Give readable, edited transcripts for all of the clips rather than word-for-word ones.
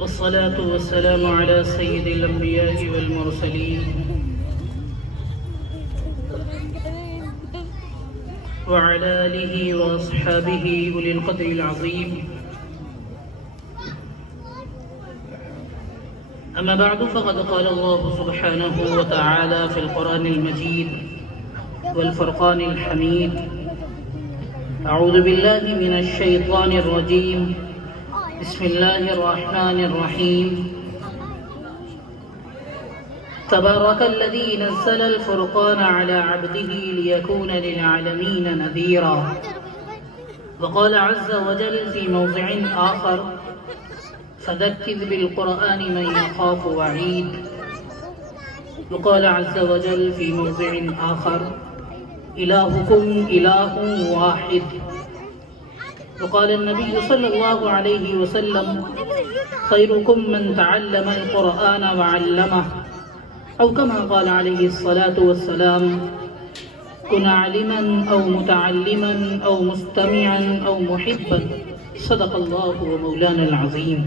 والصلاة والسلام على سيد الأنبياء والمرسلين وعلى آله وأصحابه أولي القدر العظيم. أما بعد، فقد قال الله سبحانه وتعالى في القرآن المجيد والفرقان الحميد: أعوذ بالله من الشيطان الرجيم، بسم الله الرحمن الرحيم. تبارك الذي نزل الفرقان على عبده ليكون للعالمين نذيرا. وقال عز وجل في موضع آخر: فذكر بالقرآن من يخاف وعيد. وقال عز وجل في موضع آخر: إلهكم إله واحد. وقال النبي صلى الله عليه وسلم: خيركم من تعلم القرآن وعلمه، أو كما قال عليه الصلاة والسلام: كن عالما أو متعلما أو مستمعا أو محبا. صدق الله ومولانا العظيم.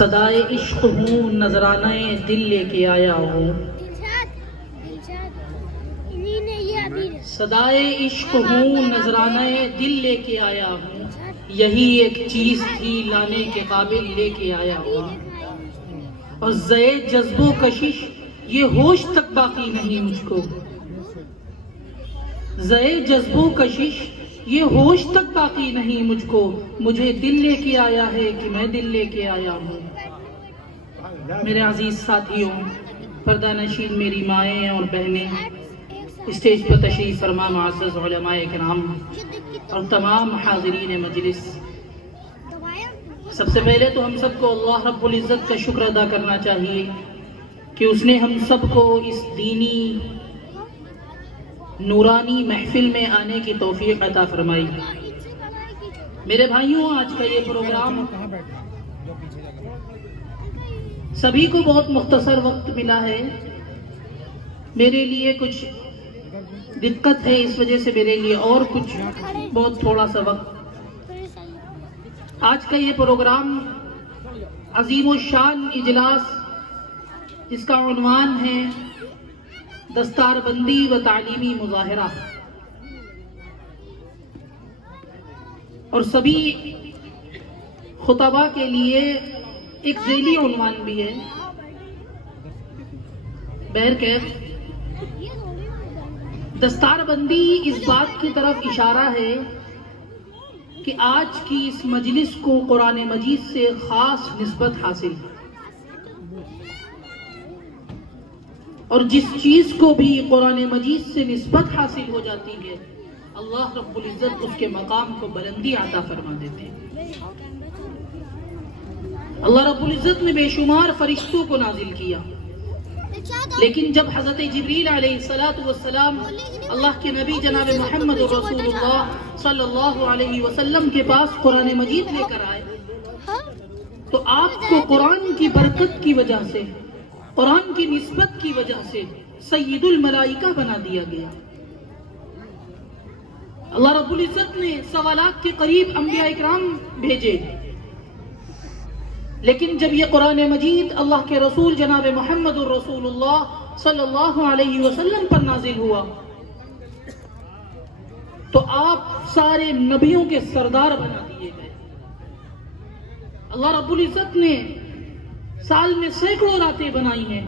صدائے عشق ہوں، نذرانہ دل لے کے آیا ہوں. صدائے عشق ہوں، نذرانہ دل لے کے آیا ہوں. یہی ایک چیز تھی لانے کے قابل لے کے آیا ہوں. اور زے جذب و کشش یہ ہوش تک باقی نہیں مجھ کو. زے جذب و کشش یہ ہوش تک باقی نہیں مجھ کو. مجھے دل لے کے آیا ہے کہ میں دل لے کے آیا ہوں. میرے عزیز ساتھیوں، پردہ نشین میری مائیں اور بہنیں، اسٹیج پر تشریف فرما معزز علماء کرام اور تمام حاضرین مجلس، سب سے پہلے تو ہم سب کو اللہ رب العزت کا شکر ادا کرنا چاہیے کہ اس نے ہم سب کو اس دینی نورانی محفل میں آنے کی توفیق عطا فرمائی. میرے بھائیوں، آج کا یہ پروگرام سبھی کو بہت مختصر وقت ملا ہے. میرے لیے کچھ دقت ہے، اس وجہ سے میرے لیے اور کچھ بہت تھوڑا سا وقت. آج کا یہ پروگرام عظیم الشان اجلاس، جس کا عنوان ہے دستار بندی و تعلیمی مظاہرہ، اور سبھی خطبہ کے لیے ایک ذیلی عنوان بھی ہے. بہرکیف دستار بندی اس بات کی طرف اشارہ ہے کہ آج کی اس مجلس کو قرآن مجید سے خاص نسبت حاصل ہے، اور جس چیز کو بھی قرآن مجید سے نسبت حاصل ہو جاتی ہے، اللہ رب العزت اس کے مقام کو بلندی عطا فرما دیتے ہیں. اللہ رب العزت نے بے شمار فرشتوں کو نازل کیا، لیکن جب حضرت جبریل علیہ السلام اللہ کے نبی جناب محمد رسول اللہ صلی اللہ علیہ وسلم کے پاس قرآن مجید لے کر آئے، تو آپ کو قرآن کی برکت کی وجہ سے، قرآن کی نسبت کی وجہ سے سید الملائکہ بنا دیا گیا. اللہ رب العزت نے 1.25 لاکھ کے قریب انبیاء اکرام بھیجے، لیکن جب یہ قرآن مجید اللہ کے رسول جناب محمد الرسول اللہ صلی اللہ علیہ وسلم پر نازل ہوا تو آپ سارے نبیوں کے سردار بنا دیے گئے. اللہ رب العزت نے سال میں سینکڑوں راتیں بنائی ہیں،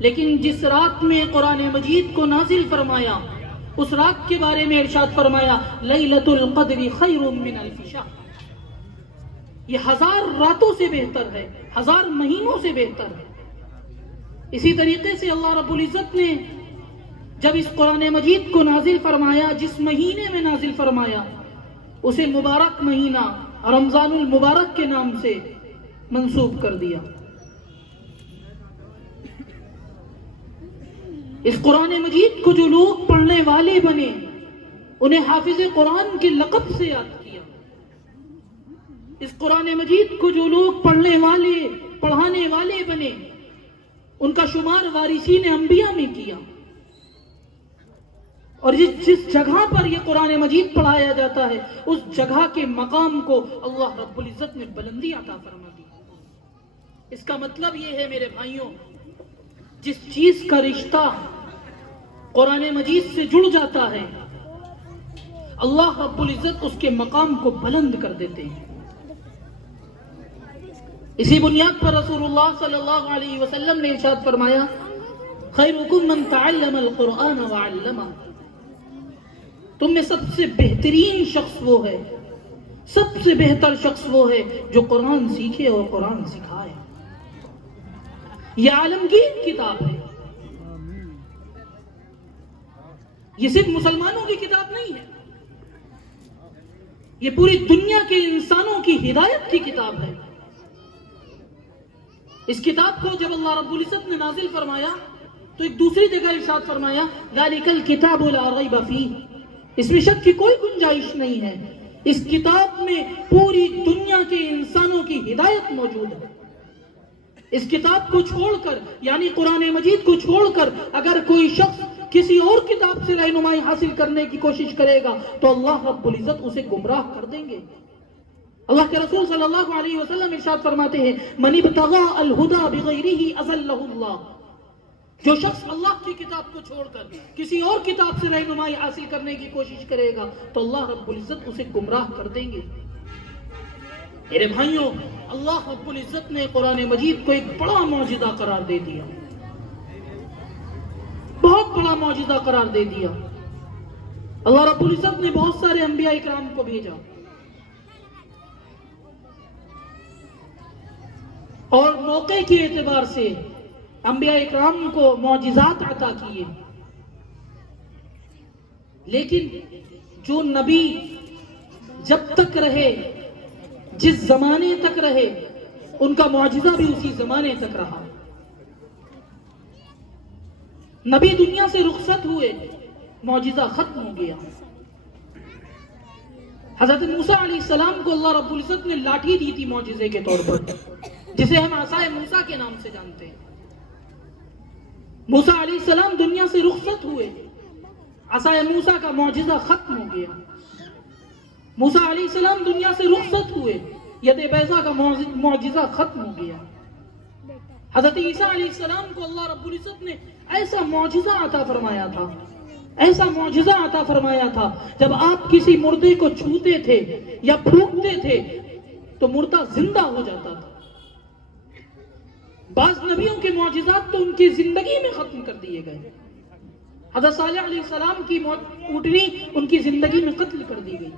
لیکن جس رات میں قرآن مجید کو نازل فرمایا، اس رات کے بارے میں ارشاد فرمایا: لیلۃ القدر خیر من الف شہر. یہ 1000 راتوں سے بہتر ہے، 1000 مہینوں سے بہتر ہے. اسی طریقے سے اللہ رب العزت نے جب اس قرآن مجید کو نازل فرمایا، جس مہینے میں نازل فرمایا، اسے مبارک مہینہ رمضان المبارک کے نام سے منسوب کر دیا. اس قرآن مجید کو جو لوگ پڑھنے والے بنے، انہیں حافظ قرآن کے لقب سے یاد کیا. اس قرآن مجید کو جو لوگ پڑھنے والے، پڑھانے والے بنے، ان کا شمار وارثین انبیاء میں کیا. اور جس جگہ پر یہ قرآن مجید پڑھایا جاتا ہے اس جگہ کے مقام کو اللہ رب العزت نے بلندی عطا فرما دی۔ اس کا مطلب یہ ہے میرے بھائیوں، جس چیز کا رشتہ قرآن مجید سے جڑ جاتا ہے اللہ رب العزت اس کے مقام کو بلند کر دیتے ہیں۔ اسی بنیاد پر رسول اللہ صلی اللہ علیہ وسلم نے ارشاد فرمایا، خیرکم من تعلم القرآن وعلمہ، تم میں سب سے بہترین شخص وہ ہے، سب سے بہتر شخص وہ ہے جو قرآن سیکھے اور قرآن سکھائے۔ یہ عالمگیر کتاب ہے، یہ صرف مسلمانوں کی کتاب نہیں ہے، یہ پوری دنیا کے انسانوں کی ہدایت کی کتاب ہے۔ اس کتاب کو جب اللہ رب العزت نے نازل فرمایا تو ایک دوسری جگہ ارشاد فرمایا، ذالک الکتاب لا ریب فیہ، اس میں شک کی کوئی گنجائش نہیں ہے، اس کتاب میں پوری دنیا کے انسانوں کی ہدایت موجود ہے۔ اس کتاب کو چھوڑ کر یعنی قرآن مجید کو چھوڑ کر اگر کوئی شخص کسی اور کتاب سے رہنمائی حاصل کرنے کی کوشش کرے گا تو اللہ رب العزت اسے گمراہ کر دیں گے۔ اللہ کے رسول صلی اللہ علیہ وسلم ارشاد فرماتے ہیں، من ابتغى الہدی بغیرہ اضلہ اللہ، جو شخص اللہ کی کتاب کو چھوڑ کر کسی اور کتاب سے رہنمائی حاصل کرنے کی کوشش کرے گا تو اللہ رب العزت اسے گمراہ کر دیں گے۔ میرے بھائیوں، اللہ رب العزت نے قرآن مجید کو ایک بڑا معجزہ قرار دے دیا، بہت بڑا معجزہ قرار دے دیا۔ اللہ رب العزت نے بہت سارے انبیاء اکرام کو بھیجا اور موقع کے اعتبار سے انبیاء اکرام کو معجزات عطا کیے، لیکن جو نبی جب تک رہے، جس زمانے تک رہے، ان کا معجزہ بھی اسی زمانے تک رہا۔ نبی دنیا سے رخصت ہوئے، معجزہ ختم ہو گیا۔ حضرت موسیٰ علیہ السلام کو اللہ رب العزت نے لاٹھی دی تھی معجزے کے طور پر، جسے ہم عصائے موسیٰ کے نام سے جانتے ہیں۔ موسیٰ علیہ السلام دنیا سے رخصت ہوئے، عصائے موسیٰ کا معجزہ ختم ہو گیا۔ موسیٰ علیہ السلام دنیا سے رخصت ہوئے، ید بیضا کا معجزہ ختم ہو گیا۔ حضرت عیسیٰ علیہ السلام کو اللہ رب العزت نے ایسا معجزہ عطا فرمایا تھا، ایسا معجزہ عطا فرمایا تھا، جب آپ کسی مردے کو چھوتے تھے یا پھونکتے تھے تو مردہ زندہ ہو جاتا تھا۔ بعض نبیوں کے معجزات تو ان کی زندگی میں ختم کر دیے گئے۔ حضرت صالح علیہ السلام کی اونٹنی ان کی زندگی میں قتل کر دی گئی،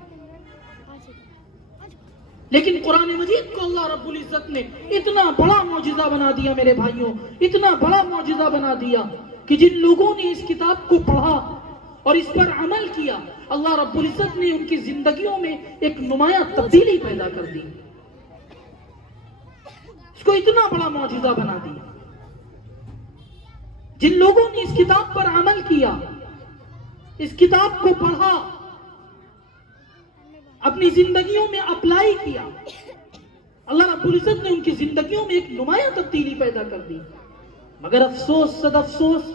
لیکن قرآن مجید کو اللہ رب العزت نے اتنا بڑا معجزہ بنا دیا میرے بھائیوں، اتنا بڑا معجزہ بنا دیا کہ جن لوگوں نے اس کتاب کو پڑھا اور اس پر عمل کیا، اللہ رب العزت نے ان کی زندگیوں میں ایک نمایاں تبدیلی پیدا کر دی، اس کو اتنا بڑا معجزہ بنا دیا۔ جن لوگوں نے اس کتاب پر عمل کیا، اس کتاب کو پڑھا، اپنی زندگیوں میں اپلائی کیا، اللہ رب العزت نے ان کی زندگیوں میں ایک نمایاں تبدیلی پیدا کر دی۔ مگر افسوس صد افسوس،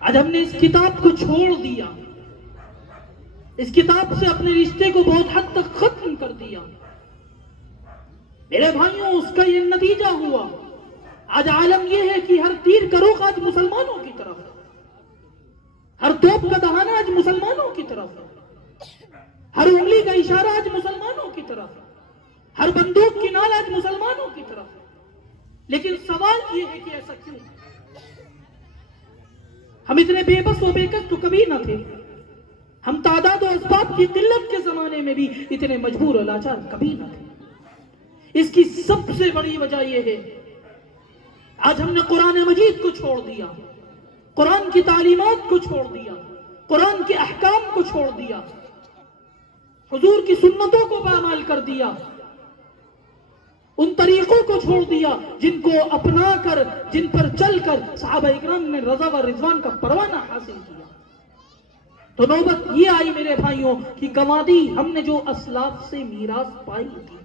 آج ہم نے اس کتاب کو چھوڑ دیا، اس کتاب سے اپنے رشتے کو بہت حد تک ختم کر دیا۔ میرے بھائیوں، اس کا یہ نتیجہ ہوا، آج عالم یہ ہے کہ ہر تیر کا رخ آج مسلمانوں کی طرف ہے، ہر توپ کا دہانہ آج مسلمانوں کی طرف ہے، ہر انگلی کا اشارہ آج مسلمانوں کی طرف ہے، ہر بندوق کی نال آج مسلمانوں کی طرف ہے۔ لیکن سوال یہ ہے کہ ایسا کیوں؟ ہم اتنے بے بس و بے کس تو کبھی نہ تھے، ہم تعداد و اسباب کی قلت کے زمانے میں بھی اتنے مجبور و لاچار کبھی نہ تھے۔ اس کی سب سے بڑی وجہ یہ ہے، آج ہم نے قرآن مجید کو چھوڑ دیا، قرآن کی تعلیمات کو چھوڑ دیا، قرآن کے احکام کو چھوڑ دیا، حضور کی سنتوں کو پامال کر دیا، ان طریقوں کو چھوڑ دیا جن کو اپنا کر، جن پر چل کر صحابہ اکرام نے رضا و رضوان کا پروانہ حاصل کیا۔ تو نوبت یہ آئی میرے بھائیوں کہ گنوا دی ہم نے جو اسلاف سے میراث پائی تھی،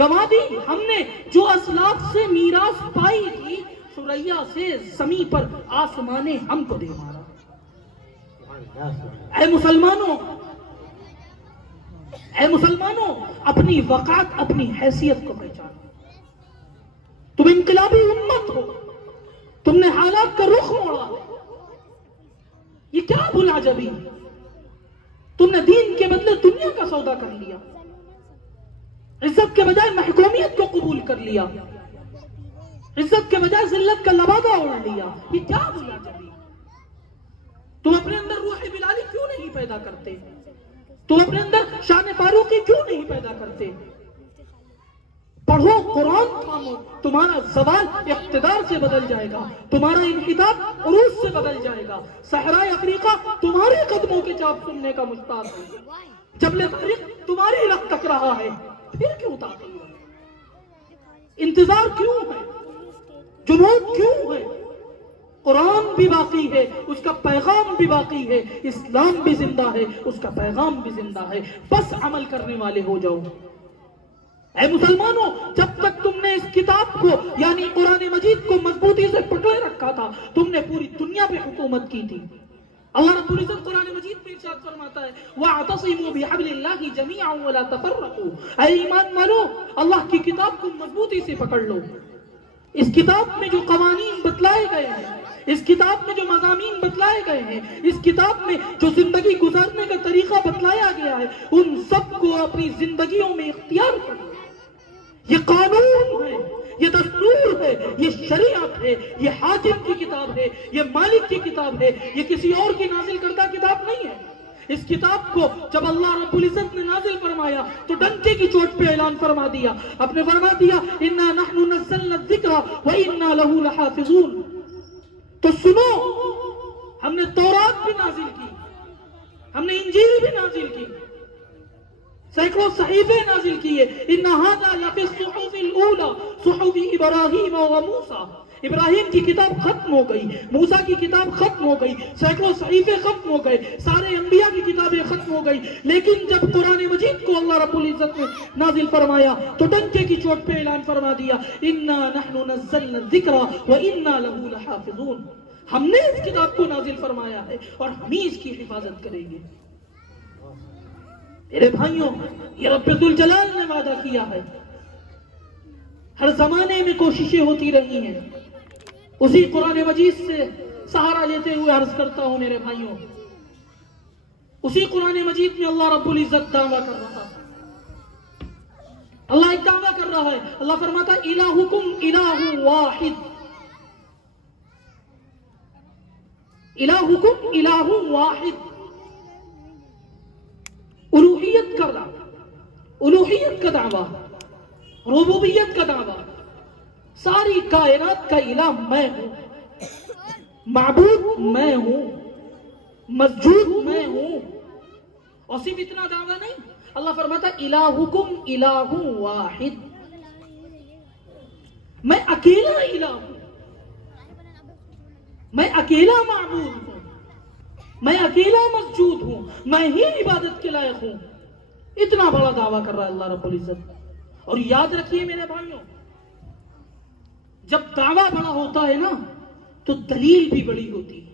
گنوا دی ہم نے جو اسلاف سے میراث پائی تھی، ثریا سے زمین پر آسمانے ہم کو دے مارا۔ اے مسلمانوں اپنی وقعت اپنی حیثیت کو پہچانو. تم انقلابی امت ہو, تم نے حالات کا رخ موڑا. یہ کیا بھلا جبھی, تم نے دین کے بدلے دنیا کا سودا کر لیا, عزت کے بجائے محکومیت کو قبول کر لیا, عزت کے بجائے ذلت کا لبادہ اوڑھ لیا. یہ کیا بھلا جبھی. تم اپنے اندر روح بلالی کیوں نہیں پیدا کرتے؟ تم اپنے اندر شان فاروقی کیوں نہیں پیدا کرتے؟ پڑھو قرآن تھامو, تمہارا زوال اقتدار سے بدل جائے گا, تمہارا انحطاط عروج سے بدل جائے گا. صحرائے افریقہ تمہارے قدموں کے چاپ سننے کا مشتاق ہے. جبل طارق تمہاری رخ تک رہا ہے, پھر کیوں تاخیر ہے؟ انتظار کیوں ہے؟ جمود کیوں ہے؟ قرآن بھی باقی ہے, اس کا پیغام بھی باقی ہے, اسلام بھی زندہ ہے, اس کا پیغام بھی زندہ ہے. بس عمل کرنے والے ہو جاؤ. اے مسلمانوں, جب تک تم نے اس کتاب کو یعنی قرآن مجید کو مضبوطی سے پکڑے رکھا تھا, تم نے پوری دنیا پہ حکومت کی تھی. اللہ رب العزت قرآن مجید میں ارشاد فرماتا ہے وَاعْتَصِمُوا بِحَبْلِ اللَّهِ جَمِيعًا وَلَا تَفَرَّقُوا. اے ایمان والو, اللہ کی کتاب کو مضبوطی سے پکڑ لو. اس کتاب میں جو قوانین بتلائے گئے ہیں, اس کتاب میں جو مضامین بتلائے گئے ہیں, اس کتاب میں جو زندگی گزارنے کا طریقہ بتلایا گیا ہے, ان سب کو اپنی زندگیوں میں اختیار کرو. یہ قانون ہے, یہ دستور ہے, یہ شریعت ہے, یہ حاکم کی کتاب ہے, یہ مالک کی کتاب ہے, یہ کسی اور کی نازل کردہ کتاب نہیں ہے. اس کتاب کو جب اللہ رب العزت نے نازل فرمایا تو ڈنکے کی چوٹ پہ اعلان فرما دیا. آپ نے فرما دیا اِنَّا نَحْنُ نَزَّلْنَا الذِّكْرَ وَإِنَّا لَهُ لَحَافِظُونَ. تو سنو, ہم نے تورات بھی نازل کی, ہم نے انجیل بھی نازل کی, سینکڑوں صحیفے نازل کیے. ان هذا لفی الصحف الاولى صحف ابراہیم و موسیٰ. ابراہیم کی کتاب ختم ہو گئی, موسیٰ کی کتاب ختم ہو گئی, سینکڑوں صحیفے ختم ہو گئے, سارے انبیاء کی کتابیں ختم ہو گئی. لیکن جب قرآن مجید کو اللہ رب العزت نے نازل فرمایا تو ڈنکے کی چوٹ پہ اعلان فرما دیا انا نحن نزلنا الذکر وانا له لحافظون. ہم نے اس کتاب کو نازل فرمایا ہے اور ہم ہی اس کی حفاظت کریں گے. میرے بھائیوں, یہ رب ذوالجلال نے وعدہ کیا ہے. ہر زمانے میں کوششیں ہوتی رہی ہیں. اسی قرآن مجید سے سہارا لیتے ہوئے عرض کرتا ہوں میرے بھائیوں, اسی قرآن مجید میں اللہ رب العزت دعویٰ کر رہا ہے. اللہ ایک دعویٰ کر رہا ہے. اللہ فرماتا الہکم الہ واحد, الہکم الہ واحد. الوہیت کا دعویٰ, الوہیت کا دعویٰ, ربوبیت کا دعویٰ. ساری کائنات کا الہ میں ہوں, معبود میں ہوں, مسجود میں ہوں. اور صرف اتنا دعویٰ نہیں, اللہ فرماتا الہکم الہ واحد, میں اکیلا الہ ہوں, میں اکیلا معبود ہوں, میں اکیلا مسجود ہوں, میں ہی عبادت کے لائق ہوں. اتنا بڑا دعویٰ کر رہا ہے اللہ رب العزت. اور یاد رکھیے میرے بھائیوں, جب دعویٰ بڑا ہوتا ہے نا تو دلیل بھی بڑی ہوتی ہے.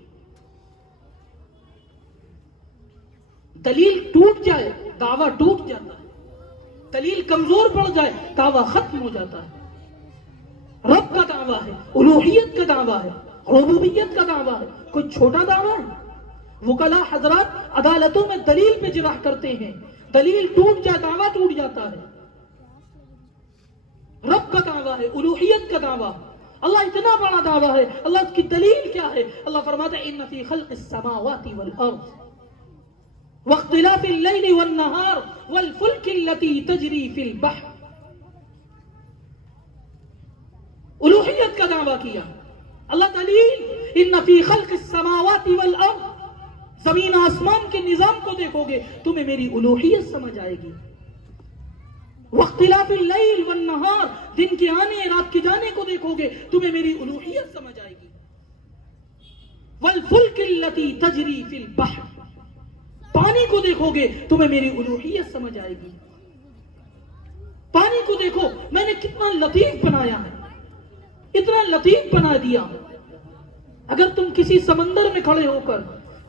دلیل ٹوٹ جائے دعویٰ ٹوٹ جاتا ہے, دلیل کمزور پڑ جائے دعویٰ ختم ہو جاتا ہے. رب کا دعویٰ ہے, الوہیت کا دعویٰ ہے, ربوبیت کا دعویٰ ہے, کوئی چھوٹا دعویٰ ہے. وکلاء حضرات عدالتوں میں دلیل پہ جرح کرتے ہیں, دلیل ٹوٹ جائے دعویٰ ٹوٹ جاتا ہے. رب کا دعویٰ ہے, الوہیت کا دعویٰ. اللہ اتنا بڑا دعویٰ ہے, اللہ کی دلیل کیا ہے؟ اللہ فرماتا ہے ان فی خلق السماوات والارض واختلاف اللیل والنہار والفلک التي تجری فی البحر. الوہیت کا دعویٰ کیا اللہ. دلیل ان فی خلق السماوات والارض, زمین آسمان کے نظام کو دیکھو گے تمہیں میری الوہیت سمجھ آئے گی. واختلاف اللیل والنہار, دن کے آنے رات کے جانے کو دیکھو گے تمہیں میری الوہیت سمجھ آئے گی. والفلک التي تجری فی البحر, پانی کو دیکھو گے تمہیں میری الوہیت سمجھ آئے گی. پانی کو دیکھو میں نے کتنا لطیف بنایا ہے, اتنا لطیف بنا دیا. اگر تم کسی سمندر میں کھڑے ہو کر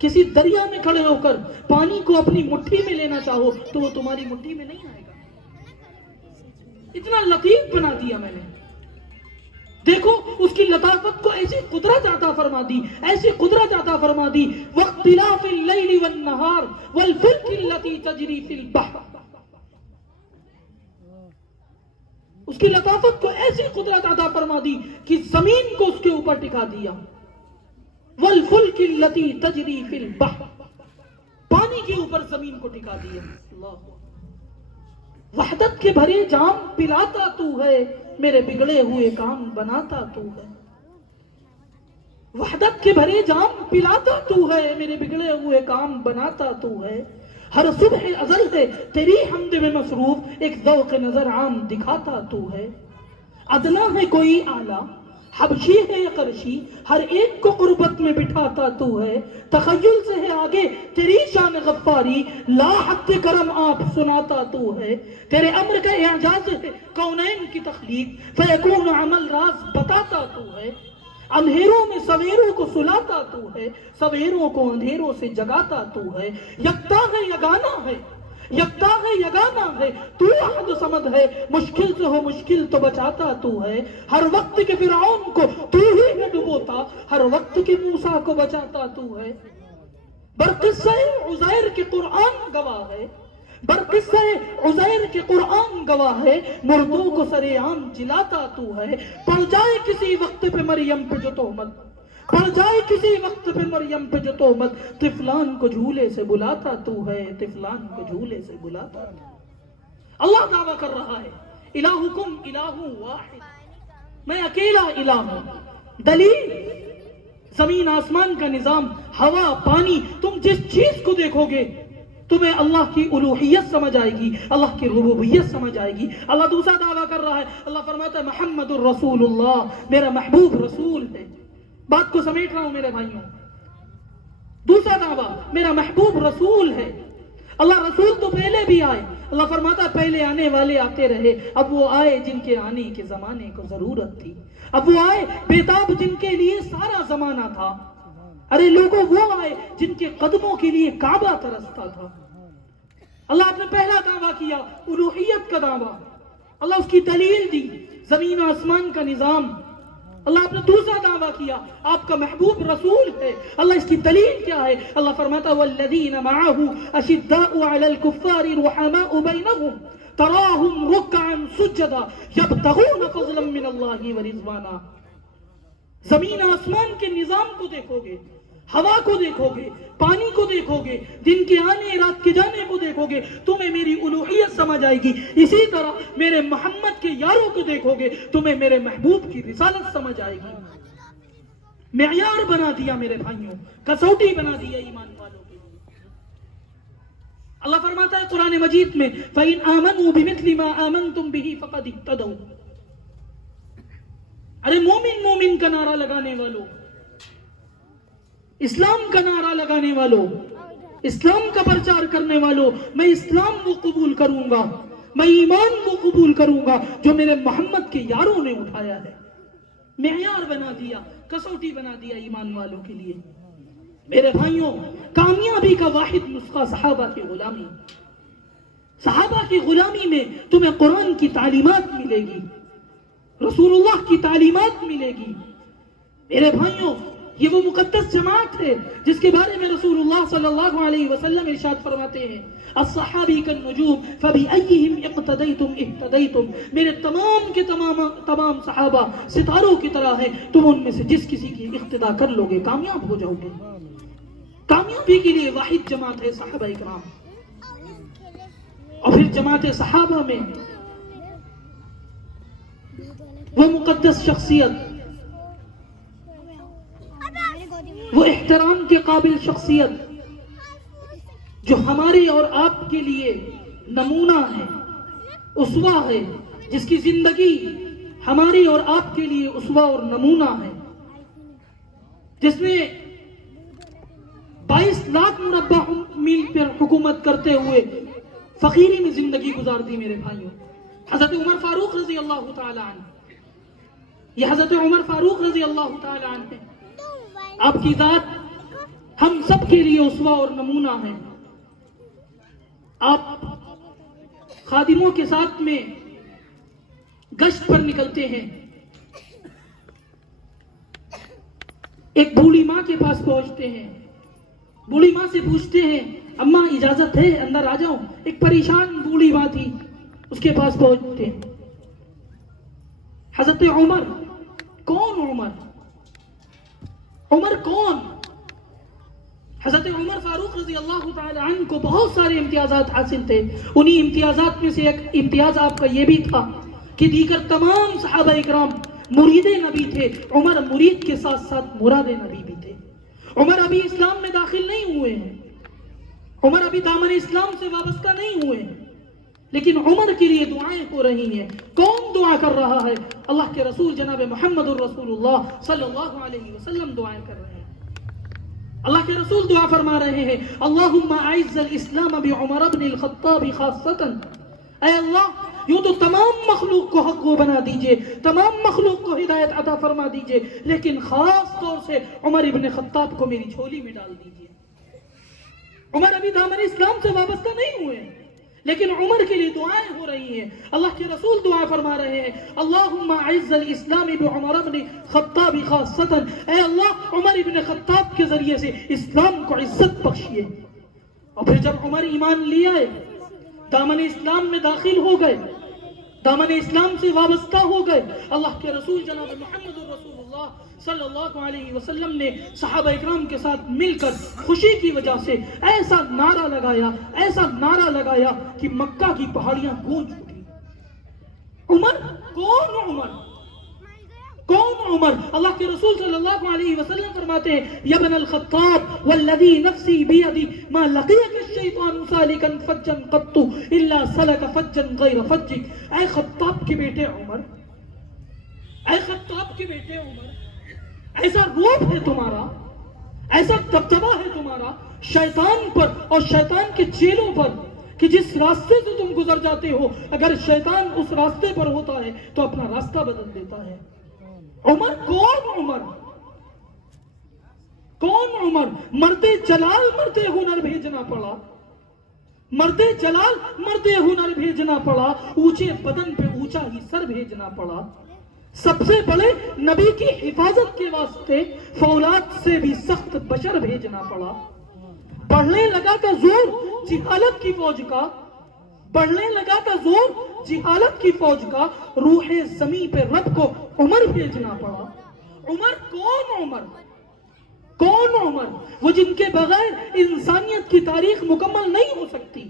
کسی دریا میں کھڑے ہو کر پانی کو اپنی مٹھی میں لینا چاہو تو وہ تمہاری مٹھی میں نہیں آئے گا. اتنا لطیف بنا دیا میں نے. دیکھو اس کی لطافت کو ایسی قدرت عطا فرما دی, ایسی قدرت عطا فرما دی. واختلاف اللیل والنہار والفلک التی تجری فی البحر. اس کی لطافت کو ایسی قدرت عطا فرما دی کہ زمین کو اس کے اوپر ٹکا دیا. والفلک التی تجری فی البحر, پانی کے اوپر زمین کو ٹکا دیا. اللہ. وحدت کے بھرے جام پلاتا تو ہے, میرے بگڑے ہوئے کام بناتا تو ہے. وحدت کے بھرے جام پلاتا تو ہے, میرے بگڑے ہوئے کام بناتا تو ہے. ہر صبح ازل ہے تیری حمد میں مصروف, ایک ذوق نظر عام دکھاتا تو ہے. ادنا ہے کوئی اعلیٰ, حبشی ہے یا قرشی, ہر ایک کو قربت میں بٹھاتا تو ہے. تخیل سے ہے آگے تیری شان غفاری, لا حد کرم آپ سناتا تو ہے. تیرے امر کا اعجاز ہے کونین کی تخلیق, فیکون عمل راز بتاتا تو ہے. اندھیروں میں سویروں کو سلاتا تو ہے, سویروں کو اندھیروں سے جگاتا تو ہے. یکتا ہے یگانا ہے, یکتا ہے یگانا ہے, تو احد صمد ہے, مشکل سے ہو مشکل تو بچاتا تو ہے. ہر وقت کے فرعون کو تو ہی ہے ڈبوتا, ہر وقت کے موسیٰ کو بچاتا تو ہے. برقصہ عزیر کے قرآن گواہ ہے, برقصہ عزیر کے قرآن گواہ ہے, مردوں کو سر عام جلاتا تو ہے. پڑ جائے کسی وقت پہ مریم پہ جو تہمت, پڑ جائے کسی وقت پہ مریم پہ جو تہمت, طفلان کو جھولے سے بلاتا تو ہے, طفلان کو جھولے سے بلاتا تو. اللہ دعویٰ کر رہا ہے الہکم الہ واحد, میں اکیلا الہ ہوں. دلیل زمین آسمان کا نظام, ہوا پانی, تم جس چیز کو دیکھو گے تمہیں اللہ کی الوہیت سمجھ آئے گی, اللہ کی ربوبیت سمجھ آئے گی. اللہ دوسرا دعویٰ کر رہا ہے, اللہ فرماتا ہے محمد الرسول اللہ, میرا محبوب رسول ہے. بات کو سمیٹ رہا ہوں میرے بھائیوں. دوسرا دعویٰ میرا محبوب رسول ہے. اللہ رسول تو پہلے بھی آئے, اللہ فرماتا ہے پہلے آنے والے آتے رہے, اب وہ آئے جن کے آنے کے زمانے کو ضرورت تھی. اب وہ آئے بیتاب جن کے لیے سارا زمانہ تھا. ارے لوگوں وہ آئے جن کے قدموں کے لیے کعبہ ترستا تھا. اللہ نے پہلا دعویٰ کیا الوہیت کا دعویٰ, اللہ اس کی دلیل دی زمین آسمان کا نظام. اللہ نے دوسرا دعویٰ کیا آپ کا محبوب رسول ہے, اللہ اس کی دلیل کیا ہے؟ اللہ فرماتا والذین معه اشداء علی الکفار رحماء بینہم تراہم رکعا سجدا یبتغون فضلا من اللہ ورضوانا. زمین آسمان کے نظام کو دیکھو گے, ہوا کو دیکھو گے, پانی کو دیکھو گے, دن کے آنے رات کے جانے کو دیکھو گے, تمہیں میری الوہیت سمجھ آئے گی. اسی طرح میرے محمد کے یاروں کو دیکھو گے, تمہیں میرے محبوب کی رسالت سمجھ آئے گی. معیار بنا دیا میرے بھائیوں, کسوٹی بنا دیا ایمان والوں کے لیے. اللہ فرماتا ہے قرآن مجید میں فَإِنْ آمَنُوا بِمِثْلِ مَا آمَنْتُمْ بِهِ فَقَدِ اهْتَدَوْا. ارے مومن مومن کا نعرہ لگانے والوں, اسلام کا نعرہ لگانے والوں, اسلام کا پرچار کرنے والوں, میں اسلام وہ قبول کروں گا, میں ایمان وہ قبول کروں گا جو میرے محمد کے یاروں نے اٹھایا ہے. معیار بنا دیا, کسوٹی بنا دیا ایمان والوں کے لیے. میرے بھائیوں, کامیابی کا واحد نسخہ صحابہ کی غلامی. صحابہ کی غلامی میں تمہیں قرآن کی تعلیمات ملے گی, رسول اللہ کی تعلیمات ملے گی. میرے بھائیوں, یہ وہ مقدس جماعت ہے جس کے بارے میں رسول اللہ صلی اللہ علیہ وسلم ارشاد فرماتے ہیں الصحابی کالنجوم فبأیہم اقتدیتم اہتدیتم. میرے تمام کے تمام صحابہ ستاروں کی طرح ہیں, تم ان میں سے جس کسی کی اقتدا کر لو گے کامیاب ہو جاؤ گے. کامیابی کے لیے واحد جماعت ہے صحابہ اکرام. اور پھر جماعت صحابہ میں وہ مقدس شخصیت, وہ احترام کے قابل شخصیت جو ہمارے اور آپ کے لیے نمونہ ہے, اسوہ ہے, جس کی زندگی ہماری اور آپ کے لیے اسوہ اور نمونہ ہے, جس نے 22 لاکھ مربع میل پر حکومت کرتے ہوئے فقیری میں زندگی گزار دی. میرے بھائیوں, حضرت عمر فاروق رضی اللہ تعالی عنہ, یہ حضرت عمر فاروق رضی اللہ تعالی عنہ ہے. آپ کی ذات ہم سب کے لیے اسوہ اور نمونہ ہیں. آپ خادموں کے ساتھ میں گشت پر نکلتے ہیں. ایک بوڑھی ماں کے پاس پہنچتے ہیں. بوڑھی ماں سے پوچھتے ہیں اماں اجازت ہے اندر آ جاؤں. ایک پریشان بوڑھی ماں تھی, اس کے پاس پہنچتے ہیں. حضرت عمر, کون عمر؟ عمر کون؟ حضرت عمر فاروق رضی اللہ تعالی عنہ کو بہت سارے امتیازات حاصل تھے. انہی امتیازات میں سے ایک امتیاز آپ کا یہ بھی تھا کہ دیگر تمام صحابہ اکرام مرید نبی تھے, عمر مرید کے ساتھ ساتھ مراد نبی بھی تھے. عمر ابھی اسلام میں داخل نہیں ہوئے ہیں, عمر ابھی دامن اسلام سے وابستہ نہیں ہوئے ہیں, لیکن عمر کے لیے دعائیں ہو رہی ہیں. کون دعا کر رہا ہے؟ اللہ کے رسول جناب محمد الرسول اللہ صلی اللہ علیہ وسلم دعائیں کر رہے ہیں. اللہ کے رسول دعا فرما رہے ہیں اللہم اعز الاسلام بعمر بن الخطاب خاصتا. اے اللہ, یوں تو تمام مخلوق کو حق وہ بنا دیجئے, تمام مخلوق کو ہدایت عطا فرما دیجئے, لیکن خاص طور سے عمر ابن خطاب کو میری جھولی میں ڈال دیجئے. عمر ابھی دامن اسلام سے وابستہ نہیں ہوئے, لیکن عمر کے لیے دعائیں ہو رہی ہیں. اللہ کے رسول دعا فرما رہے ہیں اللہم اعز الاسلام بعمر بن خطاب خاصتا. اے اللہ, عمر ابن خطاب کے ذریعے سے اسلام کو عزت بخشیے. اور پھر جب عمر ایمان لے آئے, دامن اسلام میں داخل ہو گئے, دامن اسلام سے وابستہ ہو گئے, اللہ کے رسول جناب محمد رسول اللہ صلی اللہ علیہ وسلم نے صحابہ اکرام کے ساتھ مل کر خوشی کی وجہ سے ایسا نعرہ لگایا, ایسا نعرہ لگایا کہ مکہ کی پہاڑیاں گونج اٹھی. عمر کون؟ عمر کون؟ عمر. اللہ کے رسول صلی اللہ علیہ وسلم فرماتے ہیں یا ابن الخطاب والذی نفسی بیدی ما لقیک الشیطان سالکا فجا قط الا سلک فجا غیر فجک. اے خطاب کے بیٹے عمر, اے خطاب کے بیٹے عمر, ایسا روپ ہے تمہارا, ایسا دبدبہ ہے تمہارا شیطان پر اور شیطان کے چیلوں پر کہ جس راستے سے تم گزر جاتے ہو, اگر شیطان اس راستے پر ہوتا ہے تو اپنا راستہ بدل دیتا ہے. عمر کون؟ عمر کون؟ عمر. مرد جلال مرد ہنر بھیجنا پڑا, مرد جلال مرد ہنر بھیجنا پڑا, اونچے بدن پہ اونچا ہی سر بھیجنا پڑا. سب سے بڑے نبی کی حفاظت کے واسطے فولاد سے بھی سخت بشر بھیجنا پڑا. بڑھنے لگا کا زور جہالت کی فوج کا, بڑھنے لگا کا زور جہالت کی فوج کا, روح زمین پہ رب کو عمر بھیجنا پڑا. عمر کون؟ عمر کون؟ عمر وہ جن کے بغیر انسانیت کی تاریخ مکمل نہیں ہو سکتی,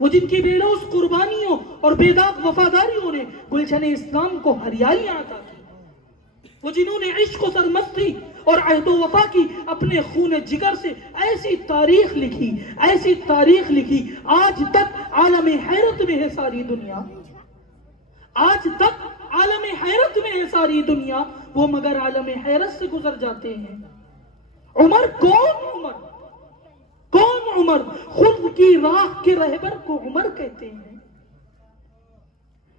وہ جن کی بے لوث قربانیوں اور بے داغ وفاداریوں نے گلشن اسلام کو ہریالی عطا کی, وہ جنہوں نے عشق و سرمستی اور عہد و وفا کی اپنے خون جگر سے ایسی تاریخ لکھی, ایسی تاریخ لکھی, آج تک عالم حیرت میں ہے ساری دنیا, آج تک عالم حیرت میں ہے ساری دنیا, وہ مگر عالم حیرت سے گزر جاتے ہیں. عمر کون؟ عمر کون؟ عمر خلد کی راہ کے رہبر کو عمر کہتے ہیں,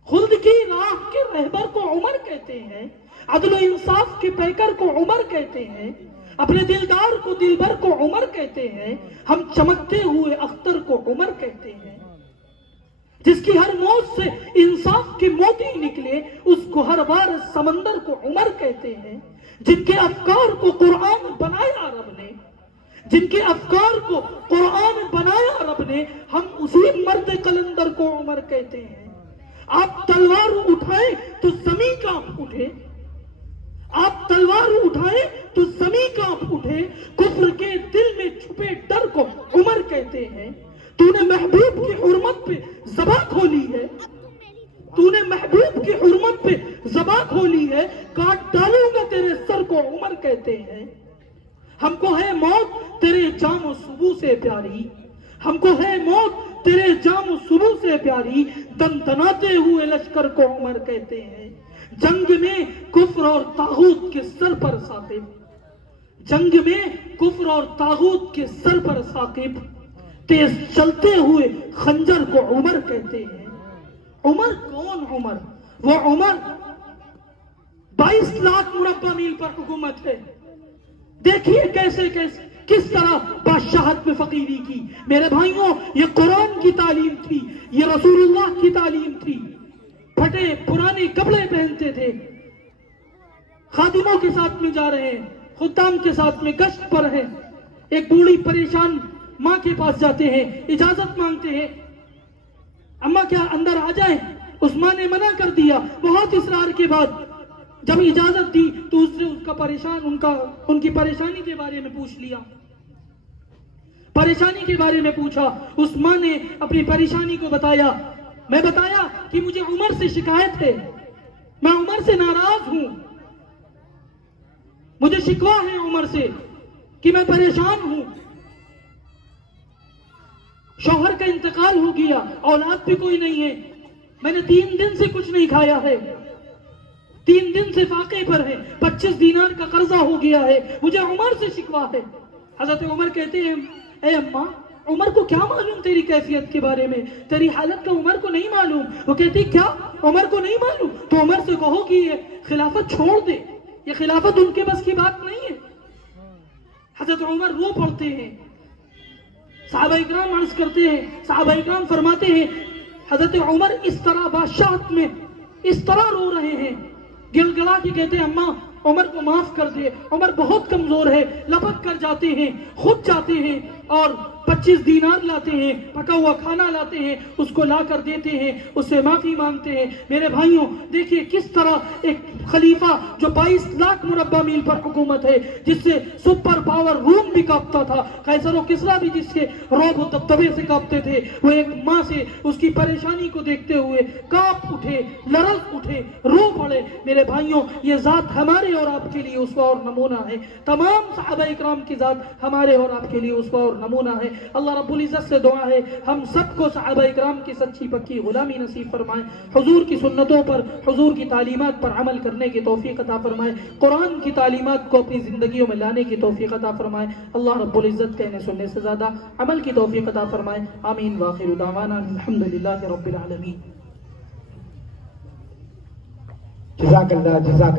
خلد کی راہ کے رہبر کو عمر کہتے ہیں, عدل و انصاف کے پیکر کو عمر کہتے ہیں, اپنے دلدار کو دلبر کو عمر کہتے ہیں, ہم چمکتے ہوئے اختر کو عمر کہتے ہیں, جس کی ہر موت سے انصاف کے موتی نکلے اس کو ہر بار سمندر کو عمر کہتے ہیں, جن کے افکار کو قرآن بنایا رب نے, جن کے افکار کو قرآن بنایا رب نے, ہم اسی مرد قلندر کو عمر کہتے ہیں. آپ تلوار اٹھائیں تو زمین کانپ اٹھے, آپ تلوار اٹھائیں تو زمین کانپ اٹھے, کفر کے دل میں چھپے ڈر کو عمر کہتے ہیں. تو نے محبوب کی حرمت پہ زباں کھولی ہے, تو نے محبوب کی حرمت پہ زباں کھولی ہے, کاٹ ڈالوں گا تیرے سر کو عمر کہتے ہیں. ہم کو ہے موت تیرے جام و صبح سے پیاری, ہم کو ہے موت تیرے جام و صبح سے پیاری, دم دناتے ہوئے لشکر کو عمر کہتے ہیں. جنگ میں کفر اور طاغوت کے سر پر ثاقب, جنگ میں کفر اور طاغوت کے سر پر ثاقب, تیز چلتے ہوئے خنجر کو عمر کہتے ہیں. عمر کون؟ عمر وہ عمر 22 لاکھ مربع میل پر حکومت ہے, دیکھیے کیسے کس طرح بادشاہت میں فقیری کی. میرے بھائیوں، یہ قرآن کی تعلیم تھی، یہ رسول اللہ کی تعلیم تھی. پھٹے پرانے کپڑے پہنتے تھے، خادموں کے ساتھ میں جا رہے ہیں، خدام کے ساتھ میں گشت پر ہیں. ایک بوڑھی پریشان ماں کے پاس جاتے ہیں، اجازت مانگتے ہیں، اماں کیا اندر آ جائیں؟ اس ماں نے منع کر دیا. بہت اصرار کے بعد جب اجازت دی تو اس نے ان کی پریشانی کے بارے میں پوچھ لیا، پریشانی کے بارے میں پوچھا. اس ماں نے اپنی پریشانی کو بتایا. میں بتایا کہ مجھے عمر سے شکایت ہے، میں عمر سے ناراض ہوں، مجھے شکوہ ہے عمر سے کہ میں پریشان ہوں، شوہر کا انتقال ہو گیا، اولاد بھی کوئی نہیں ہے، میں نے 3 دن سے کچھ نہیں کھایا ہے، 3 دن سے فاقے پر ہے، 25 دینار کا قرضہ ہو گیا ہے، مجھے عمر سے شکوہ ہے. حضرت عمر کہتے ہیں اے اماں، عمر کو کیا معلوم تیری کیفیت کے بارے میں، تیری حالت کا عمر کو نہیں معلوم. وہ کہتی کیا عمر کو نہیں معلوم؟ تو عمر سے کہو کہ یہ خلافت چھوڑ دے، یہ خلافت ان کے بس کی بات نہیں ہے. حضرت عمر رو پڑتے ہیں، صحابہ اکرام عرض کرتے ہیں، صحابہ اکرام فرماتے ہیں حضرت عمر اس طرح بادشاہت میں اس طرح رو رہے ہیں، گڑ گڑا کے کہتے ہیں اماں عمر کو معاف کر دے، عمر بہت کمزور ہے. لپک کر جاتے ہیں، خود جاتے ہیں اور 25 دینار لاتے ہیں، پکا ہوا کھانا لاتے ہیں، اس کو لا کر دیتے ہیں، اس سے معافی مانگتے ہیں. میرے بھائیوں دیکھیے کس طرح ایک خلیفہ جو 22 لاکھ مربع میل پر حکومت ہے، جس سے سپر پاور روم بھی کانپتا تھا، قیصر و کسریٰ بھی جس کے رعب و دبدبے سے کانپتے تھے، وہ ایک ماں سے اس کی پریشانی کو دیکھتے ہوئے کانپ اٹھے، لرز اٹھے، رو پڑے. میرے بھائیوں یہ ذات ہمارے اور آپ کے لیے اسوہ اور نمونہ ہے. تمام صحابہ اکرام کی ذات ہمارے اور آپ کے لیے اسوہ اور نمونہ ہے. اللہ رب العزت سے دعا ہے ہم سب کو صحابہ اکرام کی سچی پکی غلامی نصیب فرمائے، حضور کی سنتوں پر، حضور کی تعلیمات پر عمل کرنے کی توفیق عطا فرمائے، قرآن کی تعلیمات کو اپنی زندگیوں میں لانے کی توفیق عطا فرمائے. اللہ رب العزت کہنے سننے سے زیادہ عمل کی توفیق عطا فرمائے. آمین. وآخر دعوانا الحمدللہ رب العالمین. جزاک اللہ.